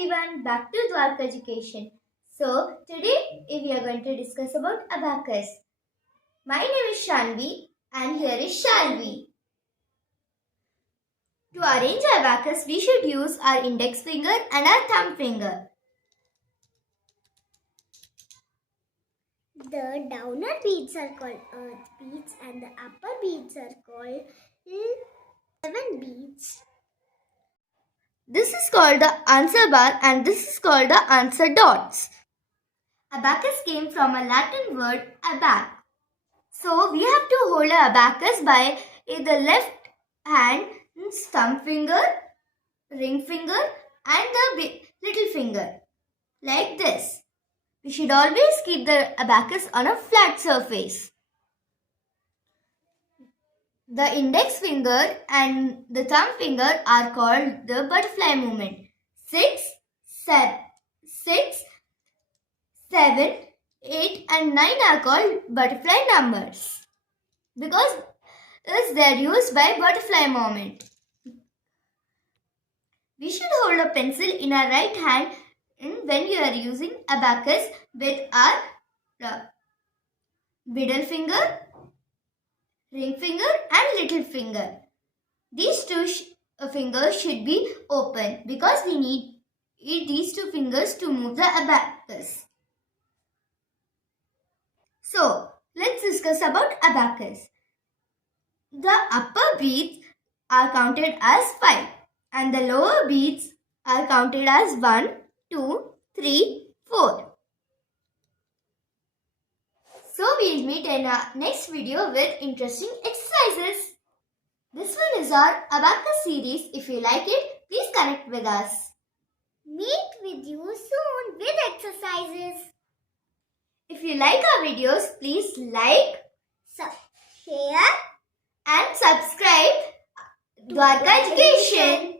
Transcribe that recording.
everyone, back to Dwarka Education. So today we are going to discuss about abacus. My name is Shanvi and here is Shalvi. To arrange abacus, we should use our index finger and our thumb finger. The downer beads are called earth beads and the upper beads are called heaven beads. This is called the answer bar and this is called the answer dots. Abacus came from a Latin word abac. So we have to hold an abacus by the left hand, thumb finger, ring finger and the little finger. Like this. We should always keep the abacus on a flat surface. The index finger and the thumb finger are called the butterfly movement. 6, 7, 8 and 9 are called butterfly numbers because they are used by butterfly movement. We should hold a pencil in our right hand when you are using abacus with our middle finger, ring finger and little finger. These two fingers should be open because we need these two fingers to move the abacus. So, let's discuss about abacus. The upper beads are counted as 5 and the lower beads are counted as 1, 2, 3, 4. So we'll meet in our next video with interesting exercises. This one is our abacus series. If you like it, please connect with us. Meet with you soon with exercises. If you like our videos, please like, Share and subscribe Dwarka Education.